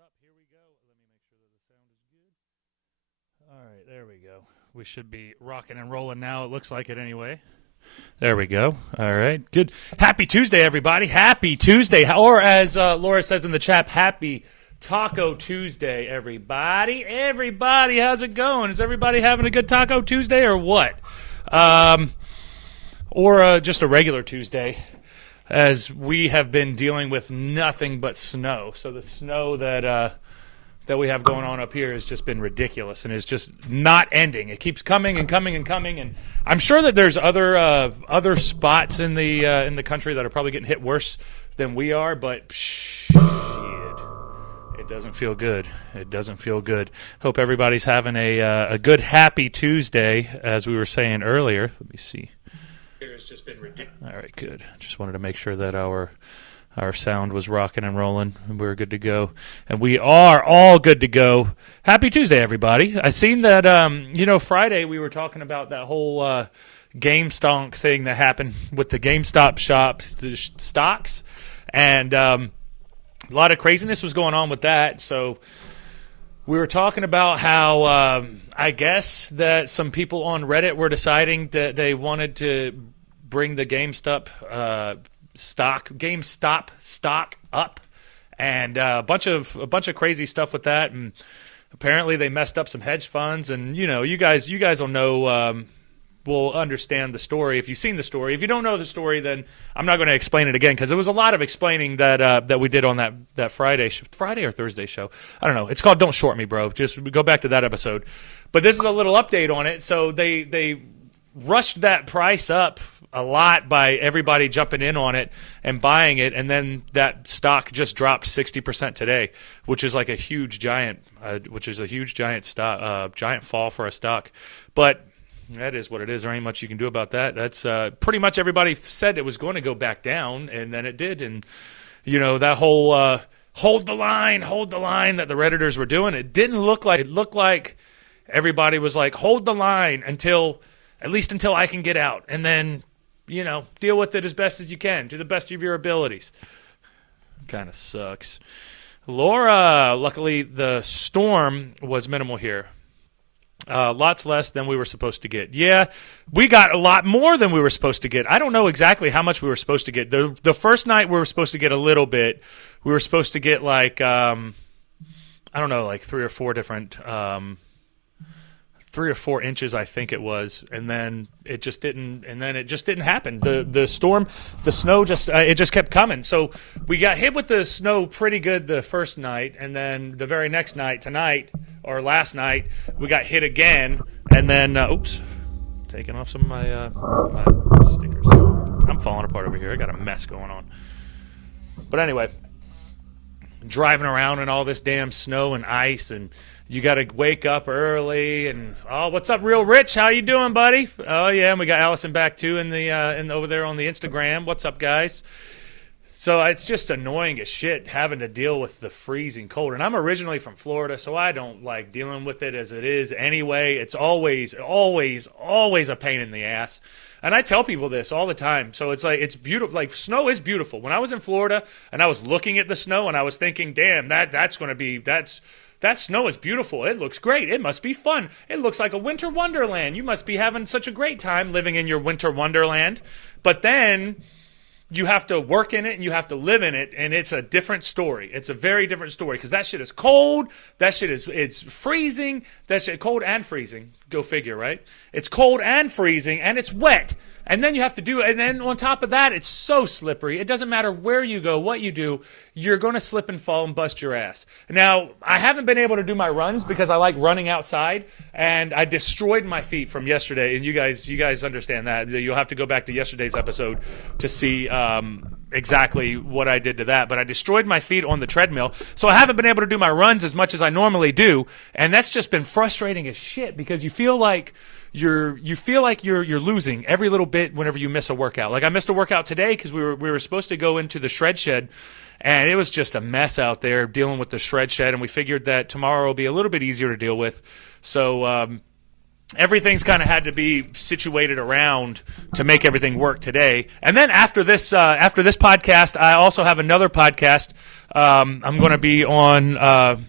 up. Here we go. Let me make sure that the sound is good. All right, there we go. We should be rocking and rolling now. It looks like it anyway. There we go. All right, good. Happy Tuesday, everybody. Happy Tuesday. Or as Laura says in the chat, happy Taco Tuesday, everybody. Everybody, how's it going? Is everybody having a good Taco Tuesday or what? Or just a regular Tuesday, as we have been dealing with nothing but snow. So the snow that we have going on up here has just been ridiculous and is just not ending. It keeps coming and coming and coming, and I'm sure that there's other spots in the country that are probably getting hit worse than we are, but shit, it doesn't feel good. It doesn't feel good. Hope everybody's having a good, happy Tuesday, as we were saying earlier. Let me see. It's just been ridiculous. All right, good. Just wanted to make sure that our sound was rocking and rolling, and we were good to go. And we are all good to go. Happy Tuesday, everybody. I seen that, Friday we were talking about that whole GameStonk thing that happened with the GameStop shops, the stocks, and a lot of craziness was going on with that. So we were talking about how I guess that some people on Reddit were deciding that they wanted to bring the GameStop stock up, and a bunch of crazy stuff with that. And apparently they messed up some hedge funds. And you guys will know, will understand the story if you've seen the story. If you don't know the story, then I'm not going to explain it again, because there was a lot of explaining that we did on that Friday or Thursday show. I don't know. It's called "Don't Short Me, Bro." Just go back to that episode. But this is a little update on it. So they rushed that price up a lot by everybody jumping in on it and buying it, and then that stock just dropped 60% today, which is like a huge giant fall for a stock. But that is what it is. There ain't much you can do about that. That's pretty much everybody said it was going to go back down, and then it did. And that whole hold the line that the Redditors were doing, it looked like everybody was like, hold the line until I can get out, and then deal with it as best as you can, to the best of your abilities. Kind of sucks. Laura, luckily the storm was minimal here. Lots less than we were supposed to get. Yeah, we got a lot more than we were supposed to get. I don't know exactly how much we were supposed to get. The first night we were supposed to get a little bit. We were supposed to get like, I don't know, like 3 or 4 inches, I think it was, and then it just didn't happen. The snow just kept coming. So we got hit with the snow pretty good the first night, and then the very next night, last night, we got hit again, and then taking off some of my stickers. I'm falling apart over here. I got a mess going on. But anyway, driving around in all this damn snow and ice, and you got to wake up early. And what's up, Real Rich? How you doing, buddy? Oh yeah, and we got Allison back too in over there on the Instagram. What's up, guys? So it's just annoying as shit having to deal with the freezing cold. And I'm originally from Florida, so I don't like dealing with it as it is anyway. It's always a pain in the ass. And I tell people this all the time. So it's like, it's beautiful. Like, snow is beautiful. When I was in Florida and I was looking at the snow and I was thinking, damn, that snow is beautiful. It looks great. It must be fun. It looks like a winter wonderland. You must be having such a great time living in your winter wonderland. But then you have to work in it and you have to live in it, and it's a different story. It's a very different story, because that shit is cold. That shit it's freezing. That shit, cold and freezing. Go figure, right? It's cold and freezing, and it's wet. And then you have to do it. And then on top of that, it's so slippery. It doesn't matter where you go, what you do, you're going to slip and fall and bust your ass. Now, I haven't been able to do my runs because I like running outside, and I destroyed my feet from yesterday. And you guys understand that. You'll have to go back to yesterday's episode to see exactly what I did to that. But I destroyed my feet on the treadmill, so I haven't been able to do my runs as much as I normally do. And that's just been frustrating as shit, because you feel like you're losing every little bit whenever you miss a workout. Like, I missed a workout today because we were supposed to go into the shred shed, and it was just a mess out there dealing with the shred shed, and we figured that tomorrow will be a little bit easier to deal with. So everything's kind of had to be situated around to make everything work today. And then after this podcast, I also have another podcast. I'm going to be on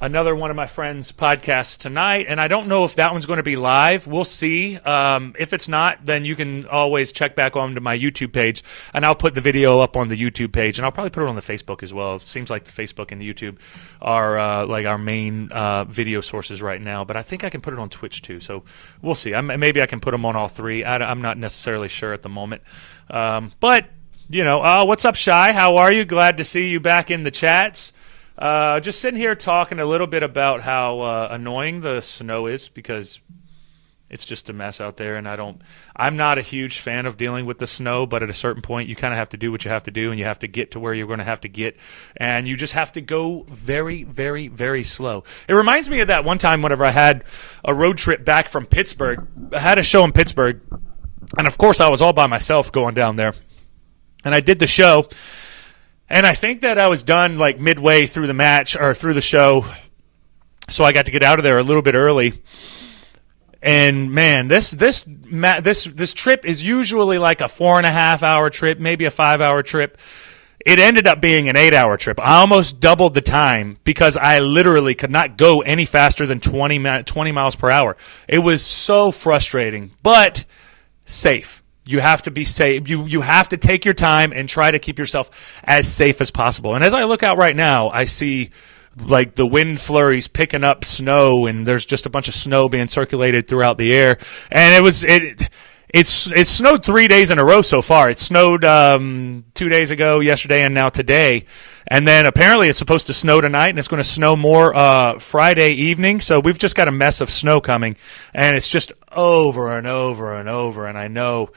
another one of my friends' podcasts tonight, and I don't know if that one's going to be live. We'll see. If it's not, then you can always check back onto my YouTube page, and I'll put the video up on the YouTube page, and I'll probably put it on the Facebook as well. It seems like the Facebook and the YouTube are like our main video sources right now, but I think I can put it on Twitch too, so we'll see. Maybe I can put them on all three. I'm not necessarily sure at the moment. But, you know, what's up, Shy? How are you? Glad to see you back in the chats. Just sitting here talking a little bit about how annoying the snow is, because it's just a mess out there, and I'm not a huge fan of dealing with the snow, but at a certain point you kind of have to do what you have to do, and you have to get to where you're going to have to get, and you just have to go very, very, very slow. It reminds me of that one time whenever I had a road trip back from Pittsburgh. I had a show in Pittsburgh, and of course I was all by myself going down there, and I did the show. And I think that I was done like midway through the match or through the show, so I got to get out of there a little bit early. And man, this trip is usually like a 4.5 hour trip, maybe a 5 hour trip. It ended up being an 8 hour trip. I almost doubled the time because I literally could not go any faster than 20 miles per hour. It was so frustrating, but safe. You have to be safe. You have to take your time and try to keep yourself as safe as possible. And as I look out right now, I see like the wind flurries picking up snow, and there's just a bunch of snow being circulated throughout the air. And it's snowed 3 days in a row so far. It snowed 2 days ago, yesterday, and now today. And then apparently it's supposed to snow tonight, and it's going to snow more Friday evening. So we've just got a mess of snow coming, and it's just over and over and over. And I know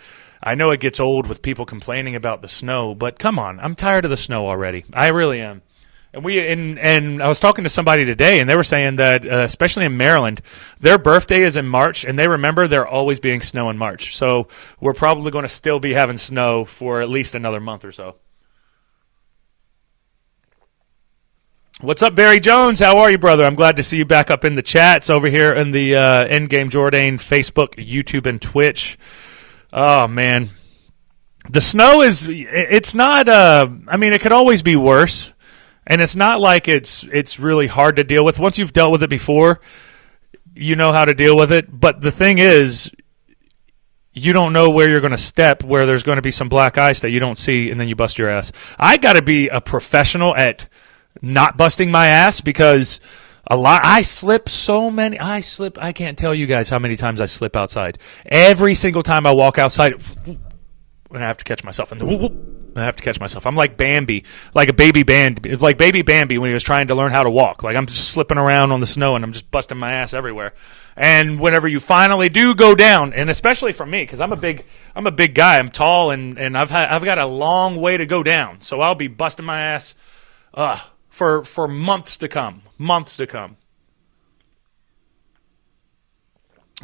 it gets old with people complaining about the snow, but come on, I'm tired of the snow already. I really am. And I was talking to somebody today, and they were saying that, especially in Maryland, their birthday is in March, and they remember there always being snow in March. So we're probably going to still be having snow for at least another month or so. What's up, Barry Jones? How are you, brother? I'm glad to see you back up in the chats over here in the Endgame Jordane Facebook, YouTube, and Twitch. Oh, man. The snow it's not, I mean, it could always be worse. And it's not like it's really hard to deal with. Once you've dealt with it before, you know how to deal with it. But the thing is, you don't know where you're going to step, where there's going to be some black ice that you don't see, and then you bust your ass. I got to be a professional at not busting my ass, because I can't tell you guys how many times I slip outside. Every single time I walk outside, and I have to catch myself. I have to catch myself. I'm like Bambi, like baby Bambi when he was trying to learn how to walk. Like I'm just slipping around on the snow, and I'm just busting my ass everywhere. And whenever you finally do go down, and especially for me, because I'm a big guy, I'm tall, and I've got a long way to go down. So I'll be busting my ass for months to come.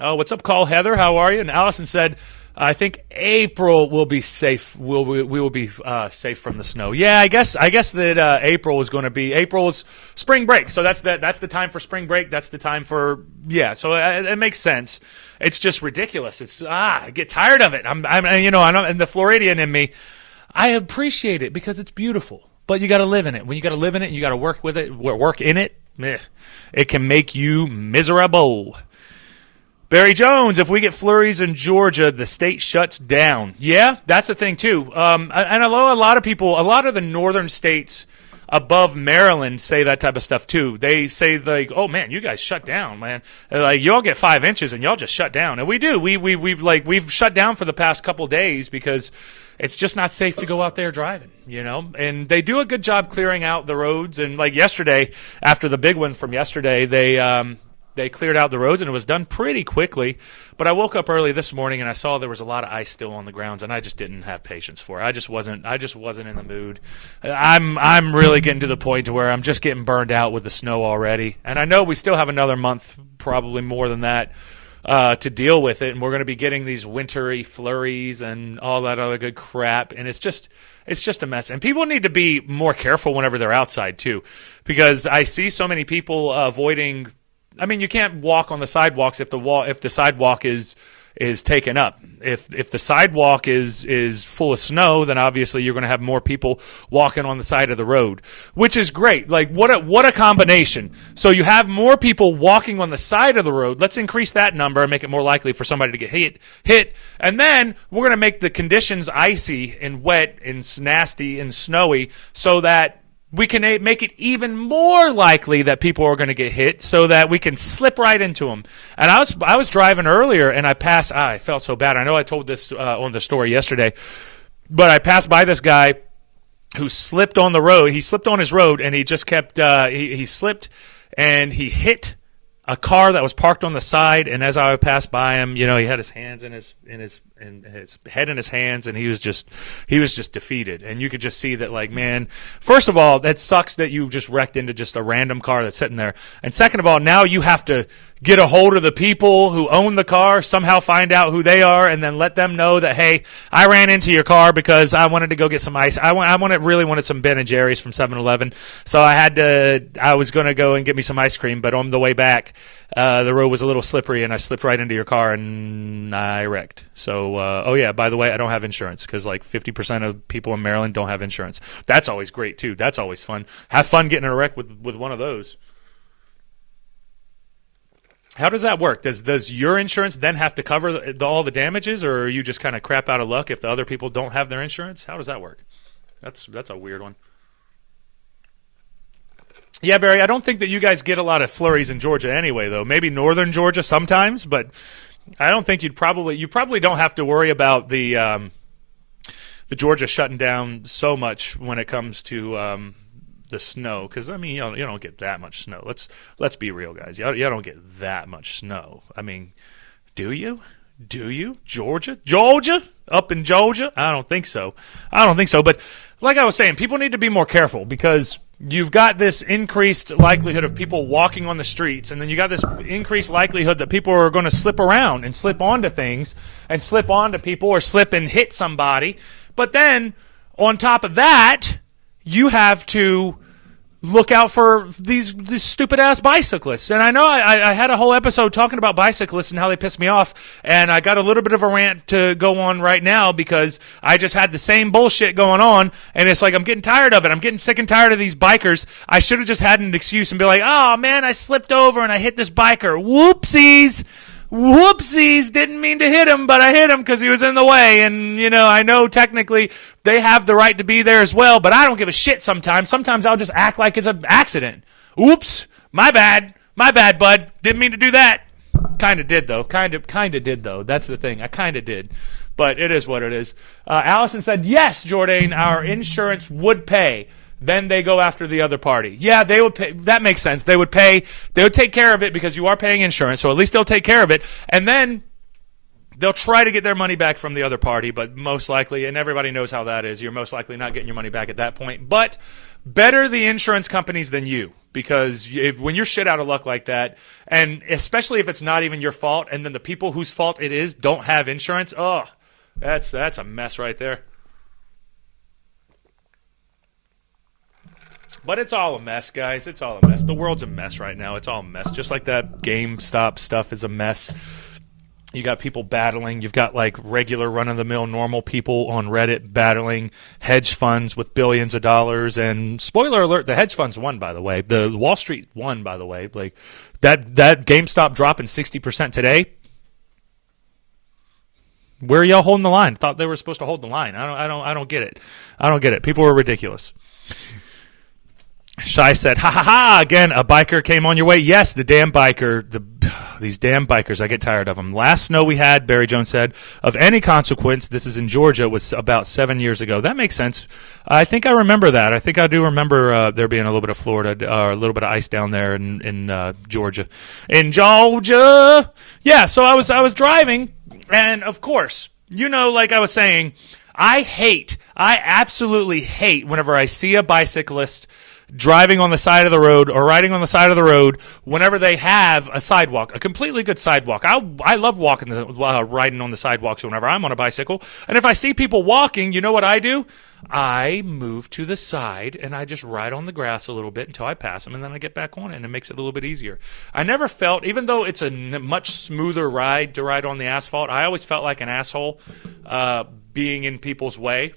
Oh, what's up, Call Heather? How are you? And Allison said, I think April will be safe. We will be safe from the snow. Yeah, I guess that April is spring break. So that's the time for spring break. That's the time for So it makes sense. It's just ridiculous. I get tired of it. I'm and the Floridian in me, I appreciate it because it's beautiful. But you got to live in it. When you got to live in it, you got to work with it, work in it. It can make you miserable. Barry Jones, if we get flurries in Georgia, the state shuts down. Yeah, that's the thing too. And I know a lot of people, a lot of the northern states above Maryland say that type of stuff too. They say like, "Oh man, you guys shut down, man. Like y'all get 5 inches and y'all just shut down." And we do. We've shut down for the past couple days because it's just not safe to go out there driving, And they do a good job clearing out the roads. And like yesterday, after the big one from yesterday, they cleared out the roads, and it was done pretty quickly. But I woke up early this morning, and I saw there was a lot of ice still on the grounds, and I just didn't have patience for it. I just wasn't in the mood. I'm really getting to the point to where I'm just getting burned out with the snow already. And I know we still have another month, probably more than that, to deal with it. And we're going to be getting these wintry flurries and all that other good crap. And it's just a mess. And people need to be more careful whenever they're outside too, because I see so many people avoiding I mean, you can't walk on the sidewalks if the sidewalk is taken up. If the sidewalk is full of snow, then obviously you're going to have more people walking on the side of the road, which is great. Like what a combination. So you have more people walking on the side of the road. Let's increase that number and make it more likely for somebody to get hit. And then we're going to make the conditions icy and wet and nasty and snowy so that we can make it even more likely that people are going to get hit so that we can slip right into them. And I was driving earlier, and I felt so bad. I know I told this on the story yesterday, but I passed by this guy who slipped on the road. He slipped on his road, and he just kept he slipped, and he hit a car that was parked on the side. And as I passed by him, he had his hands in his head in his hands, and he was just defeated. And you could just see that, like, man, first of all, that sucks that you just wrecked into just a random car that's sitting there. And second of all, now you have to get a hold of the people who own the car, somehow find out who they are, and then let them know that, hey, I ran into your car because I wanted to go get some ice. I really wanted some Ben & Jerry's from 7-Eleven, so I was going to go and get me some ice cream, but on the way back, the road was a little slippery, and I slipped right into your car, and I wrecked. So, oh yeah, by the way, I don't have insurance because like 50% of people in Maryland don't have insurance. That's always great, too. That's always fun. Have fun getting in a wreck with one of those. How does that work? Does your insurance then have to cover all the damages, or are you just kind of crap out of luck if the other people don't have their insurance? How does that work? That's a weird one. Yeah, Barry, I don't think that you guys get a lot of flurries in Georgia anyway, though. Maybe northern Georgia sometimes, but I don't think you probably don't have to worry about the Georgia shutting down so much when it comes to the snow, because I mean you don't get that much snow. Let's be real, guys. You don't get that much snow. I mean, do you? Georgia up in Georgia? I don't think so. But like I was saying, people need to be more careful because you've got this increased likelihood of people walking on the streets, and then you got this increased likelihood that people are going to slip around and slip onto things and slip onto people or slip and hit somebody. But then on top of that, you have to look out for these stupid-ass bicyclists. And I know I had a whole episode talking about bicyclists and how they piss me off, and I got a little bit of a rant to go on right now because I just had the same bullshit going on, and it's like I'm getting tired of it. I'm getting sick and tired of these bikers. I should have just had an excuse and be like, oh, man, I slipped over and I hit this biker. Whoopsies, didn't mean to hit him, but I hit him because he was in the way. And, I know technically they have the right to be there as well, but I don't give a shit sometimes. Sometimes I'll just act like it's an accident. Oops, my bad, bud. Didn't mean to do that. Kind of did, though. Kind of did, though. That's the thing. I kind of did. But it is what it is. Allison said, yes, Jordane, our insurance would pay. Then they go after the other party. Yeah, they would pay. That makes sense. They would pay. They would take care of it because you are paying insurance, so at least they'll take care of it. And then they'll try to get their money back from the other party, but most likely, and everybody knows how that is, you're most likely not getting your money back at that point. But better the insurance companies than you, because when you're shit out of luck like that, and especially if it's not even your fault, and then the people whose fault it is don't have insurance, that's a mess right there. But it's all a mess, guys. It's all a mess. The world's a mess right now. It's all a mess. Just like that GameStop stuff is a mess. You got people battling. You've got like regular run-of-the-mill normal people on Reddit battling hedge funds with billions of dollars. And spoiler alert, the hedge funds won, by the way. The Wall Street won, by the way. Like that GameStop dropping 60% today. Where are y'all holding the line? Thought they were supposed to hold the line. I don't get it. I don't get it. People are ridiculous. Shai said, ha ha ha, again, a biker came on your way. Yes, the damn biker, these damn bikers, I get tired of them. Last snow we had, Barry Jones said, of any consequence, this is in Georgia, was about 7 years ago. That makes sense. I think I remember that. I think I do remember there being a little bit of Florida, or a little bit of ice down there in Georgia. In Georgia! Yeah, so I was driving, and of course, like I was saying, I absolutely hate whenever I see a bicyclist driving on the side of the road or riding on the side of the road whenever they have a sidewalk, a completely good sidewalk. I love riding on the sidewalks whenever I'm on a bicycle. And if I see people walking, you know what I do? I move to the side and I just ride on the grass a little bit until I pass them, and then I get back on it, and it makes it a little bit easier. I never felt, even though it's a much smoother ride to ride on the asphalt, I always felt like an asshole being in people's way.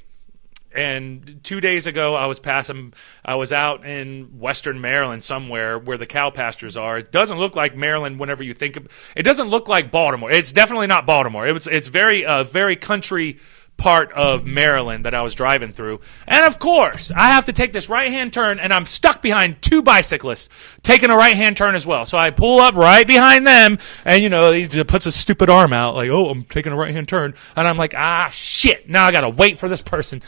And 2 days ago, I was out in western Maryland somewhere where the cow pastures are. It doesn't look like Maryland whenever you think of it. Doesn't look like Baltimore. It's definitely not Baltimore. It's very country part of Maryland that I was driving through. And of course, I have to take this right-hand turn, and I'm stuck behind two bicyclists taking a right-hand turn as well. So I pull up right behind them, and, he puts a stupid arm out like, oh, I'm taking a right-hand turn. And I'm like, shit, now I got to wait for this person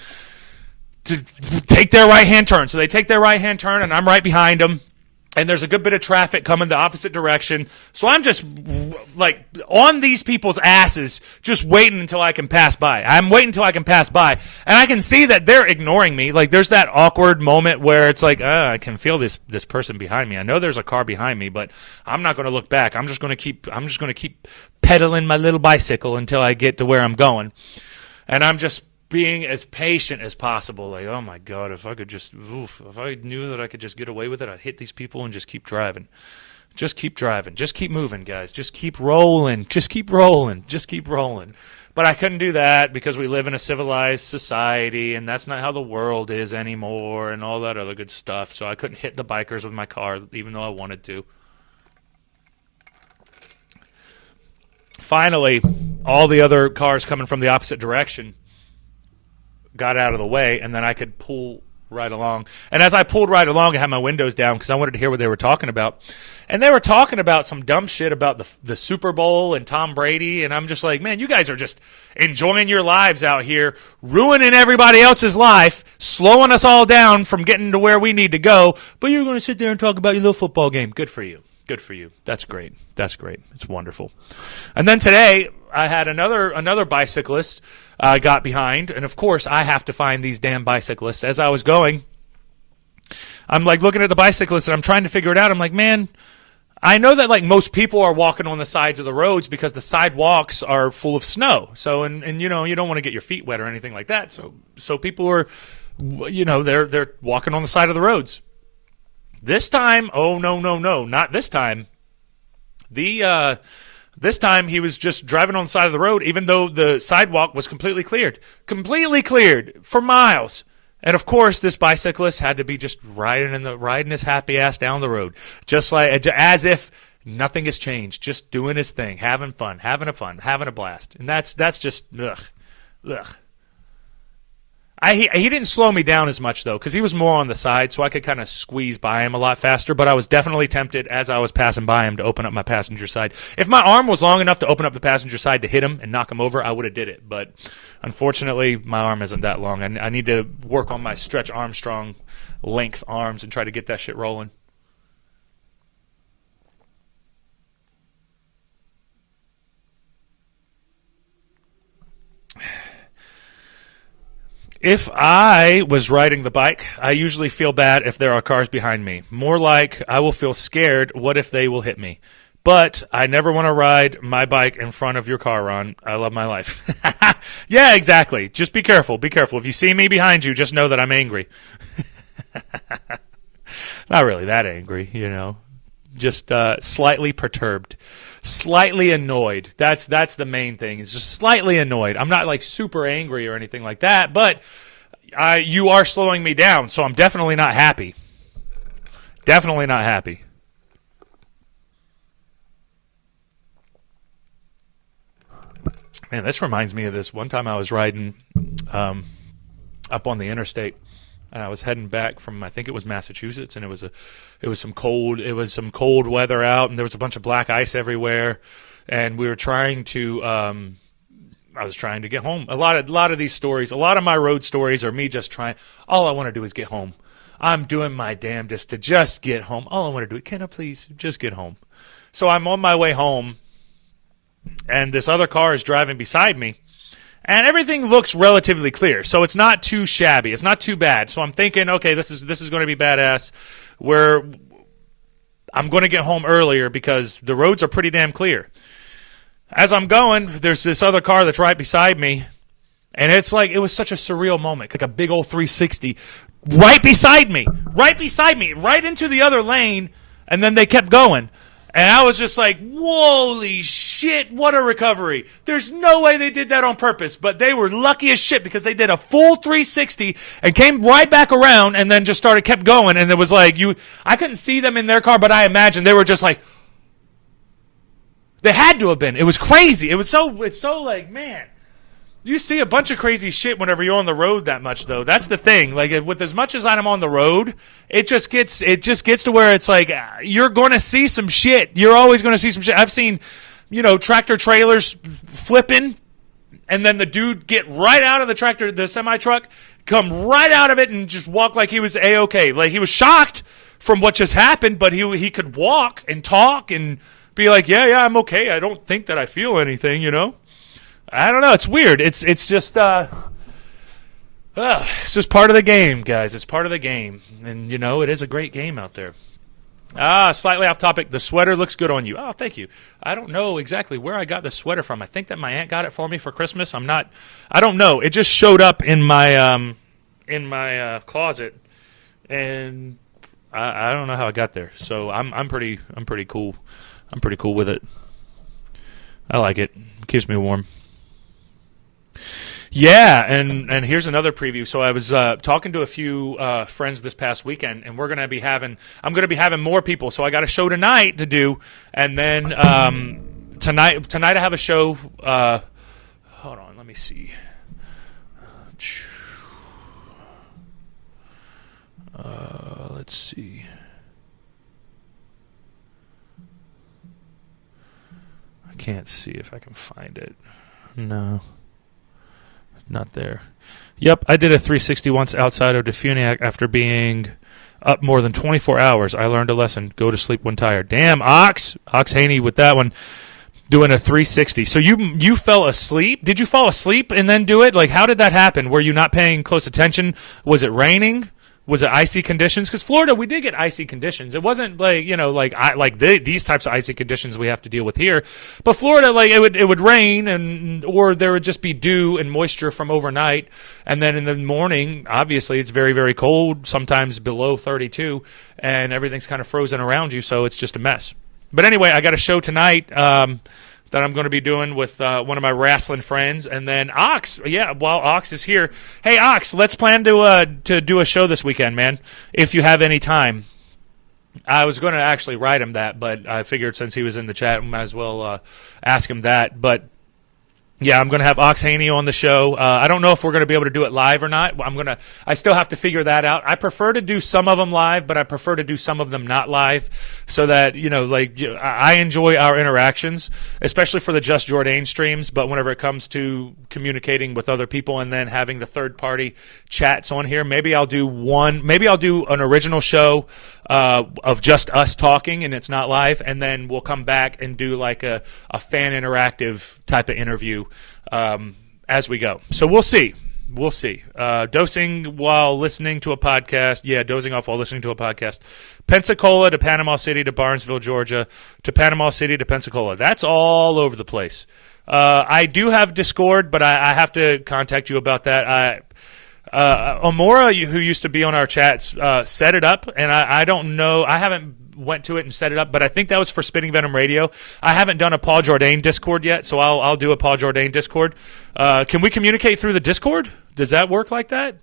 to take their right-hand turn. So they take their right-hand turn, and I'm right behind them. And there's a good bit of traffic coming the opposite direction. So I'm just, like, on these people's asses, just waiting until I can pass by. I'm waiting until I can pass by. And I can see that they're ignoring me. Like, there's that awkward moment where it's like, I can feel this person behind me. I know there's a car behind me, but I'm not going to look back. I'm just going to keep pedaling my little bicycle until I get to where I'm going. And I'm just being as patient as possible. Like, oh my God, if I knew that I could just get away with it, I'd hit these people and just keep driving. Just keep driving. Just keep moving, guys. Just keep rolling. Just keep rolling. Just keep rolling. But I couldn't do that because we live in a civilized society, and that's not how the world is anymore, and all that other good stuff. So I couldn't hit the bikers with my car, even though I wanted to. Finally, all the other cars coming from the opposite direction got out of the way, and then I could pull right along. And as I pulled right along, I had my windows down because I wanted to hear what they were talking about. And they were talking about some dumb shit about the Super Bowl and Tom Brady, and I'm just like, man, you guys are just enjoying your lives out here, ruining everybody else's life, slowing us all down from getting to where we need to go, but you're going to sit there and talk about your little football game. Good for you. Good for you. That's great. That's great. It's wonderful. And then today, I had another bicyclist got behind, and of course, I have to find these damn bicyclists. As I was going, I'm like looking at the bicyclists, and I'm trying to figure it out. I'm like, man, I know that like most people are walking on the sides of the roads because the sidewalks are full of snow. So, and you don't want to get your feet wet or anything like that. So people are, they're walking on the side of the roads. This time, oh, no, not this time. This time he was just driving on the side of the road, even though the sidewalk was completely cleared for miles. And of course, this bicyclist had to be just riding his happy ass down the road, just like as if nothing has changed, just doing his thing, having fun, having a blast. And that's just ugh. He didn't slow me down as much, though, because he was more on the side, so I could kind of squeeze by him a lot faster. But I was definitely tempted, as I was passing by him, to open up my passenger side. If my arm was long enough to open up the passenger side to hit him and knock him over, I would have did it. But unfortunately, my arm isn't that long. I need to work on my Stretch Armstrong length arms and try to get that shit rolling. If I was riding the bike, I usually feel bad if there are cars behind me. More like I will feel scared, what if they will hit me? But I never want to ride my bike in front of your car, Ron. I love my life. Yeah, exactly. Just be careful. Be careful. If you see me behind you, just know that I'm angry. Not really that angry, Just slightly perturbed. Slightly annoyed. That's the main thing. It's just slightly annoyed. I'm not like super angry or anything like that, but you are slowing me down, so I'm definitely not happy. Definitely not happy. Man, this reminds me of this. One time I was riding up on the interstate, and I was heading back from, I think it was Massachusetts, and it was some cold weather out, and there was a bunch of black ice everywhere, and we were trying to I was trying to get home. A lot of these stories, a lot of my road stories are me just trying. All I want to do is get home. I'm doing my damnedest to just get home. All I want to do is, can I please just get home? So I'm on my way home, and this other car is driving beside me. And everything looks relatively clear, so it's not too shabby. It's not too bad. So I'm thinking, okay, this is going to be badass. I'm going to get home earlier because the roads are pretty damn clear. As I'm going, there's this other car that's right beside me, and it's like it was such a surreal moment, like a big old 360 right beside me, right into the other lane, and then they kept going. And I was just like, holy shit, what a recovery. There's no way they did that on purpose, but they were lucky as shit because they did a full 360 and came right back around and then just kept going. And it was like, I couldn't see them in their car, but I imagine they were just like, they had to have been. It was crazy. It's so like, man. You see a bunch of crazy shit whenever you're on the road that much, though. That's the thing. Like, with as much as I'm on the road, it just gets to where it's like you're going to see some shit. You're always going to see some shit. I've seen, tractor trailers flipping, and then the dude get right out of the semi-truck, come right out of it, and just walk like he was A-okay. Like, he was shocked from what just happened, but he could walk and talk and be like, yeah, I'm okay. I don't think that I feel anything, I don't know. It's weird. It's just it's just part of the game, guys. It's part of the game, and it is a great game out there. Slightly off topic. The sweater looks good on you. Oh, thank you. I don't know exactly where I got the sweater from. I think that my aunt got it for me for Christmas. I don't know. It just showed up in my closet, and I don't know how it got there. So I'm pretty cool. I'm pretty cool with it. I like it. It keeps me warm. Yeah, and here's another preview. So I was talking to a few friends this past weekend, and I'm going to be having more people. So I got a show tonight to do, and then tonight I have a show. Hold on, let me see. Let's see. I can't see if I can find it. No. Not there. Yep, I did a 360 once outside of Defuniac after being up more than 24 hours. I learned a lesson. Go to sleep when tired. Damn, Ox Haney with that one, doing a 360. So you fell asleep? Did you fall asleep and then do it? Like, how did that happen? Were you not paying close attention? Was it raining? Was it icy conditions? Because Florida, we did get icy conditions. It wasn't like these types of icy conditions we have to deal with here. But Florida, like it would rain or there would just be dew and moisture from overnight, and then in the morning, obviously it's very, very cold, sometimes below 32, and everything's kind of frozen around you, so it's just a mess. But anyway, I got a show tonight that I'm going to be doing with one of my wrestling friends, and then Ox. Yeah, while Ox is here, hey Ox, let's plan to do a show this weekend, man. If you have any time, I was going to actually write him that, but I figured since he was in the chat, we might as well ask him that. But yeah, I'm going to have Ox Haney on the show. I don't know if we're going to be able to do it live or not. I still have to figure that out. I prefer to do some of them live, but I prefer to do some of them not live so that, I enjoy our interactions, especially for the Just Jordane streams. But whenever it comes to communicating with other people and then having the third party chats on here, maybe I'll do an original show of just us talking and it's not live, and then we'll come back and do like a fan interactive type of interview as we go. So we'll see. Dosing while listening to a podcast. Yeah, dozing off while listening to a podcast. Pensacola to Panama City to Barnesville, Georgia, to Panama City to Pensacola. That's all over the place. I do have Discord, but I have to contact you about that. Amora, who used to be on our chats, set it up, and I don't know. I haven't went to it and set it up, but I think that was for Spinning Venom Radio. I haven't done a Paul Jordane Discord yet, so I'll do a Paul Jordane Discord. Can we communicate through the Discord? Does that work like that?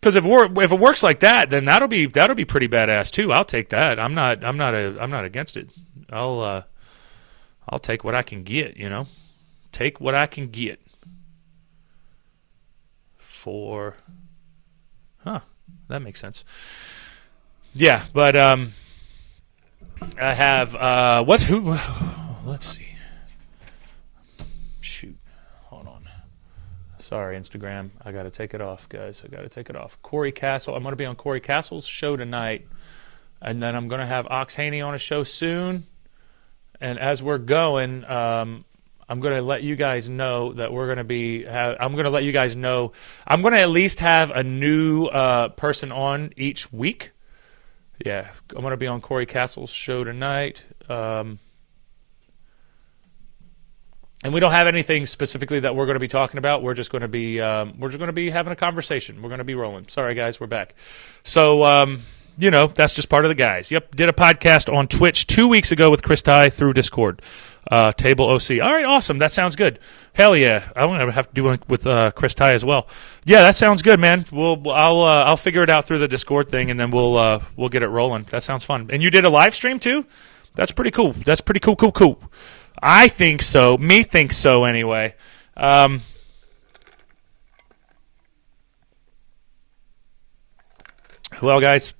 Because if it works like that, then that'll be pretty badass too. I'll take that. I'm not against it. I'll take what I can get. Take what I can get. That makes sense. Yeah, but I have let's see. Shoot. Hold on. Sorry, Instagram. I got to take it off, guys. I got to take it off. Corey Castle. I'm going to be on Corey Castle's show tonight, and then I'm going to have Ox Haney on a show soon. And as we're going, I'm I'm going to let you guys know that we're going to be. I'm going to let you guys know. I'm going to at least have a new person on each week. Yeah, I'm going to be on Corey Castle's show tonight. And we don't have anything specifically that we're going to be talking about. We're just going to be having a conversation. We're going to be rolling. Sorry, guys, we're back. So. That's just part of the guys. Yep, did a podcast on Twitch 2 weeks ago with Chris Ty through Discord. Table OC. All right, awesome. That sounds good. Hell yeah. I'm gonna have to do one with Chris Ty as well. Yeah, that sounds good, man. I'll figure it out through the Discord thing, and then we'll get it rolling. That sounds fun. And you did a live stream too? That's pretty cool. That's pretty cool. I think so. Me thinks so anyway. Well, guys.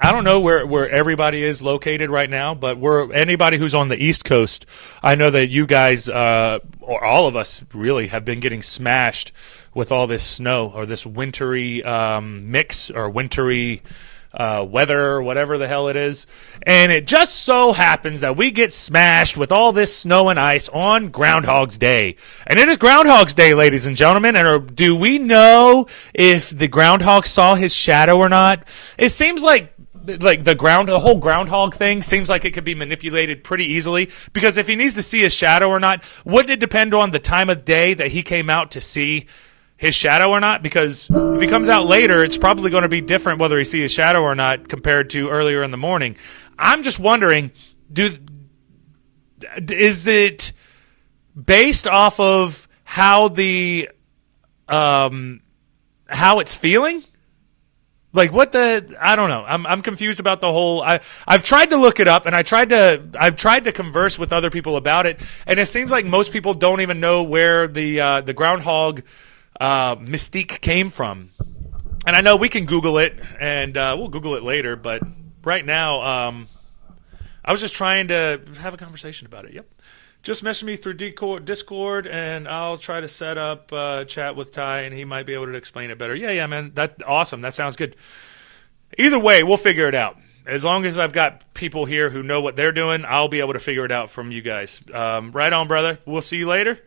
I don't know where everybody is located right now, but anybody who's on the East Coast, I know that you guys, or all of us really, have been getting smashed with all this snow or this wintry mix or wintry weather or whatever the hell it is. And it just so happens that we get smashed with all this snow and ice on Groundhog's Day. And it is Groundhog's Day, ladies and gentlemen. And do we know if the groundhog saw his shadow or not? It seems like the whole groundhog thing seems like it could be manipulated pretty easily, because if he needs to see his shadow or not, wouldn't it depend on the time of day that he came out to see his shadow or not? Because if he comes out later, it's probably going to be different whether he sees his shadow or not compared to earlier in the morning. I'm just wondering, is it based off of how how it's feeling? Like I don't know. I'm confused about the whole. I've tried to look it up, and I've tried to converse with other people about it, and it seems like most people don't even know where the groundhog mystique came from. And I know we can Google it, and we'll Google it later. But right now, I was just trying to have a conversation about it. Yep. Just message me through Discord, and I'll try to set up chat with Ty, and he might be able to explain it better. Yeah, man. That's awesome. That sounds good. Either way, we'll figure it out. As long as I've got people here who know what they're doing, I'll be able to figure it out from you guys. Right on, brother. We'll see you later.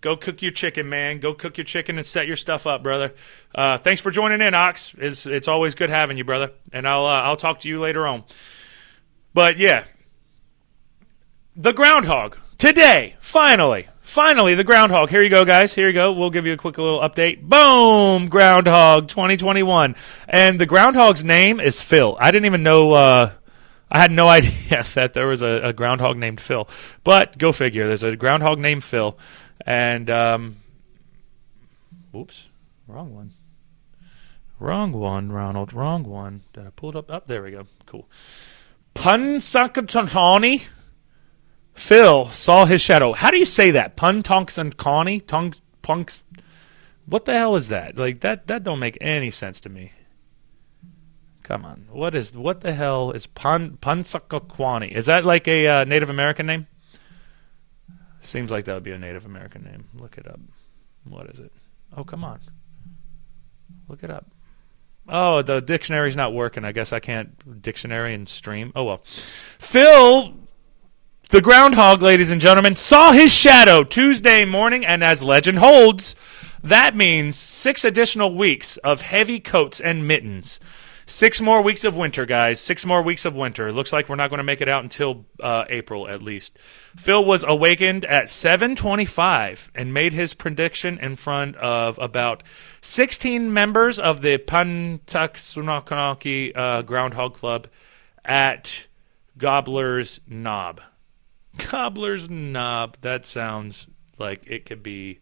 Go cook your chicken, man. Go cook your chicken and set your stuff up, brother. Thanks for joining in, Ox. It's always good having you, brother. And I'll talk to you later on. But, yeah. The groundhog. Today, finally, the groundhog. Here you go, guys. Here you go. We'll give you a quick little update. Boom! Groundhog 2021. And the groundhog's name is Phil. I didn't even know, I had no idea that there was a groundhog named Phil. But go figure. There's a groundhog named Phil. And, oops, wrong one. Wrong one, Ronald. Wrong one. Did I pull it up? Oh, there we go. Cool. Punxsutawney Phil saw his shadow. How do you say that? Punxsutawney? Punks? What the hell is that? Like that don't make any sense to me. Come on. What the hell is Punxsutawney? Is that like a Native American name? Seems like that would be a Native American name. Look it up. What is it? Oh, come on. Look it up. Oh, the dictionary's not working. I guess I can't dictionary and stream. Oh, well. Phil, the groundhog, ladies and gentlemen, saw his shadow Tuesday morning, and as legend holds, that means 6 additional weeks of heavy coats and mittens. 6 more weeks of winter, guys. 6 more weeks of winter. Looks like we're not going to make it out until April, at least. Phil was awakened at 7:25 and made his prediction in front of about 16 members of the Punxsutawney Groundhog Club at Gobbler's Knob. Gobbler's Knob. That sounds like it could be